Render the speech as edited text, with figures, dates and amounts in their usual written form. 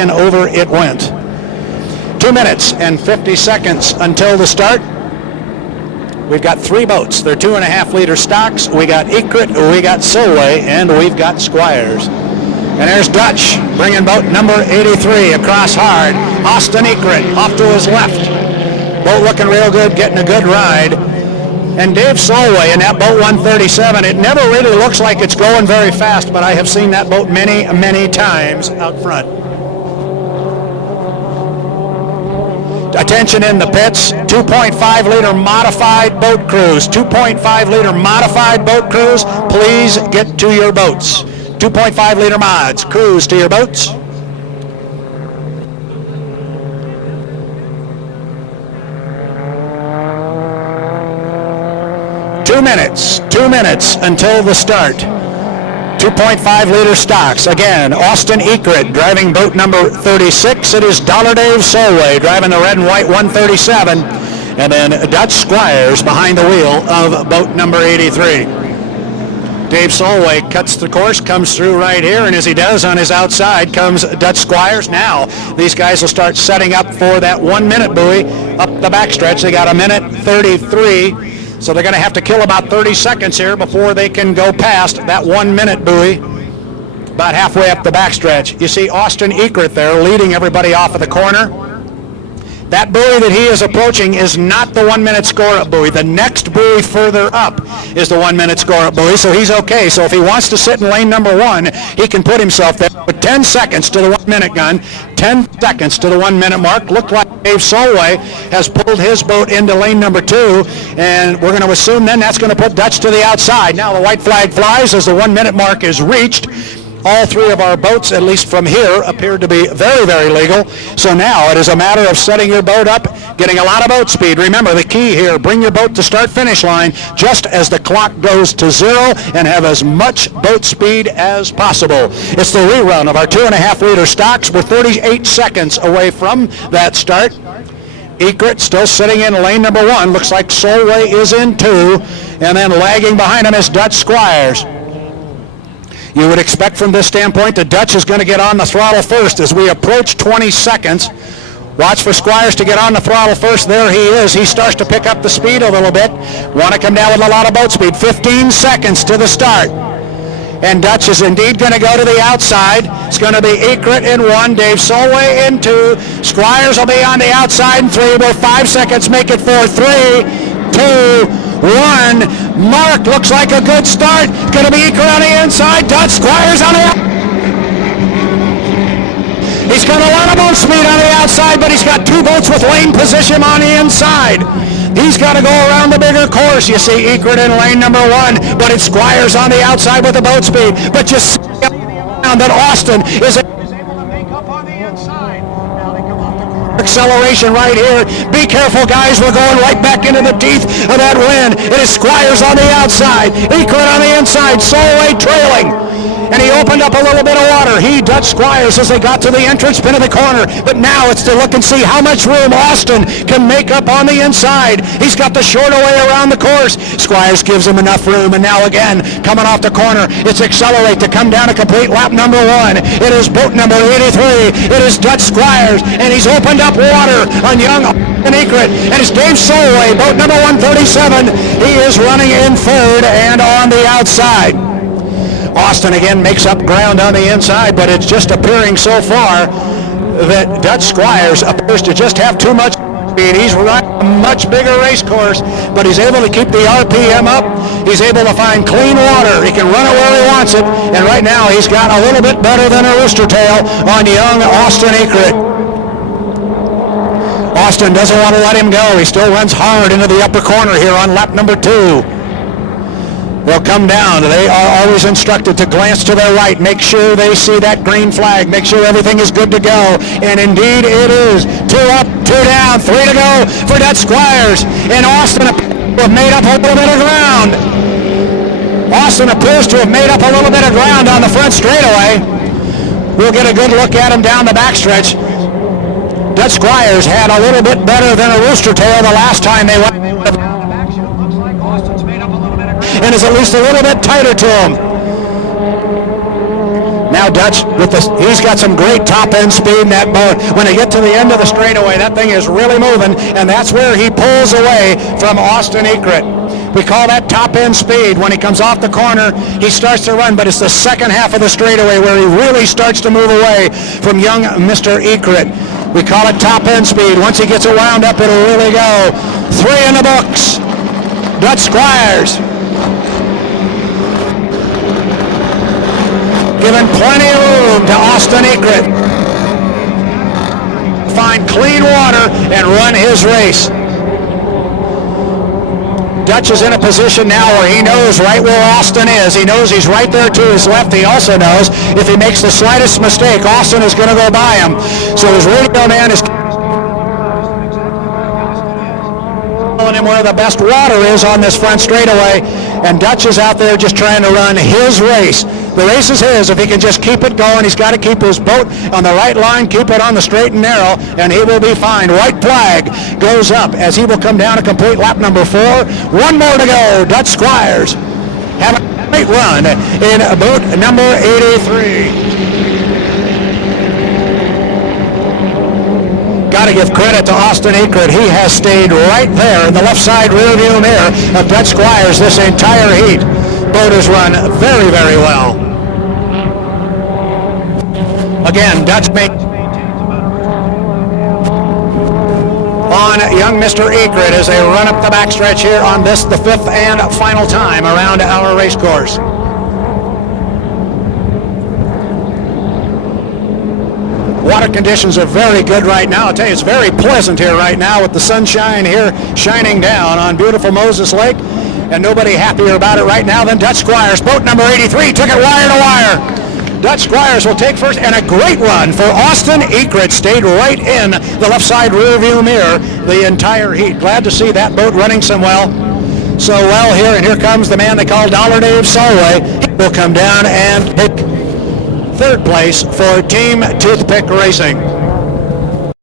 and over it went. 2 minutes and 50 seconds until the start. We've got 3 boats. They're 2.5 liter stocks. We got Ekrit, we got Solway, and we've got Squires. And there's Dutch bringing boat number 83 across hard. Austin Ekrit off to his left. Boat looking real good, getting a good ride. And Dave Solway in that boat 137, it never really looks like it's going very fast, but I have seen that boat many, many times out front. Attention in the pits, 2.5 liter modified boat crews. 2.5 liter modified boat crews, please get to your boats. 2.5 liter mods, crews to your boats. Two minutes until the start. 2.5 liter stocks. Again, Austin Ekrit driving boat number 36. It is Dollar Dave Solway driving the red and white 137. And then Dutch Squires behind the wheel of boat number 83. Dave Solway cuts the course, comes through right here, and as he does on his outside comes Dutch Squires. Now these guys will start setting up for that 1 minute buoy up the backstretch. They got 1:33. So they're going to have to kill about 30 seconds here before they can go past that 1 minute buoy about halfway up the backstretch. You see Austin Ekrit there leading everybody off of the corner. That buoy that he is approaching is not the 1 minute score-up buoy. The next buoy further up is the 1 minute score-up buoy, so he's okay. So if he wants to sit in lane number 1, he can put himself there with 10 seconds to the 1 minute gun, 10 seconds to the 1 minute mark. Looked like Dave Solway has pulled his boat into lane number 2, and we're going to assume then that's going to put Dutch to the outside. Now the white flag flies as the 1 minute mark is reached. All 3 of our boats, at least from here, appear to be very, very legal. So now it is a matter of setting your boat up, getting a lot of boat speed. Remember the key here, bring your boat to start-finish line just as the clock goes to 0 and have as much boat speed as possible. It's the rerun of our 2.5 liter stocks. We're 38 seconds away from that start. Ekrit still sitting in lane number 1. Looks like Solway is in 2. And then lagging behind him is Dutch Squires. You would expect from this standpoint that Dutch is going to get on the throttle first as we approach 20 seconds. Watch for Squires to get on the throttle first. There he is. He starts to pick up the speed a little bit. Want to come down with a lot of boat speed. 15 seconds to the start. And Dutch is indeed going to go to the outside. It's going to be Ekrit in 1, Dave Solway in 2. Squires will be on the outside in 3. We're 5 seconds. Make it 4, 3, 2, 1. Mark looks like a good start. It's going to be Ekrit on the inside. Dutch Squires on the outside. He's got a lot of boat speed on the outside, but he's got 2 boats with lane position on the inside. He's got to go around the bigger course. You see Ekrit in lane number 1, but it's Squires on the outside with the boat speed. But you see that Austin is able to make up on the inside. Now they come off the corner. Acceleration right here. Be careful, guys. We're going right back into the teeth of that wind. It is Squires on the outside. Ekrit on the inside. Solway trailing. And he opened up a little bit of water. He, Dutch Squires, as they got to the entrance pin of the corner. But now it's to look and see how much room Austin can make up on the inside. He's got the shorter way around the course. Squires gives him enough room. And now again, coming off the corner, it's Accelerate to come down a complete lap number 1. It is boat number 83. It is Dutch Squires. And he's opened up water on young Austin Ekrit. And it's Dave Solway, boat number 137. He is running in 3rd and on the outside. Austin again makes up ground on the inside, but it's just appearing so far that Dutch Squires appears to just have too much speed. He's running a much bigger race course, but he's able to keep the RPM up. He's able to find clean water. He can run it where he wants it, and right now he's got a little bit better than a rooster tail on young Austin Ekrit. Austin doesn't want to let him go. He still runs hard into the upper corner here on lap number 2. They'll come down. They are always instructed to glance to their right, make sure they see that green flag, make sure everything is good to go. And indeed it is. 2 up, 2 down, 3 to go for Dutch Squires. And Austin appears to have made up a little bit of ground. Austin appears to have made up a little bit of ground on the front straightaway. We'll get a good look at him down the backstretch. Dutch Squires had a little bit better than a rooster tail the last time they went. And is at least a little bit tighter to him. Now Dutch he's got some great top end speed in that boat. When they get to the end of the straightaway, that thing is really moving, and that's where he pulls away from Austin Ekrit. We call that top end speed. When he comes off the corner, he starts to run, but it's the second half of the straightaway where he really starts to move away from young Mr. Ekrit. We call it top end speed. Once he gets it wound up, it'll really go. 3 in the books. Dutch Squires giving plenty of room to Austin Ekrit. Find clean water and run his race. Dutch is in a position now where he knows right where Austin is. He knows he's right there to his left. He also knows if he makes the slightest mistake, Austin is going to go by him. So his radio man is telling him where the best water is on this front straightaway, and Dutch is out there just trying to run his race. The race is his if he can just keep it going. He's got to keep his boat on the right line, keep it on the straight and narrow, and he will be fine. White flag goes up as he will come down to complete lap number 4. One more to go. Dutch Squires have a great run in boat number 83. Got to give credit to Austin Ekrit. He has stayed right there in the left side rear view mirror of Dutch Squires this entire heat. Boat has run very, very well. Again, Dutch made on young Mr. Ekrit as they run up the backstretch here on this, the 5th and final time around our race course. Water conditions are very good right now. I'll tell you, it's very pleasant here right now with the sunshine here shining down on beautiful Moses Lake, and nobody happier about it right now than Dutch Squires. Boat number 83 took it wire to wire. Dutch Squires will take first, and a great run for Austin Ekrit. Stayed right in the left side rear view mirror the entire heat. Glad to see that boat running so well here, and here comes the man they call Dollar Dave Solway. He will come down and take 3rd place for Team Toothpick Racing.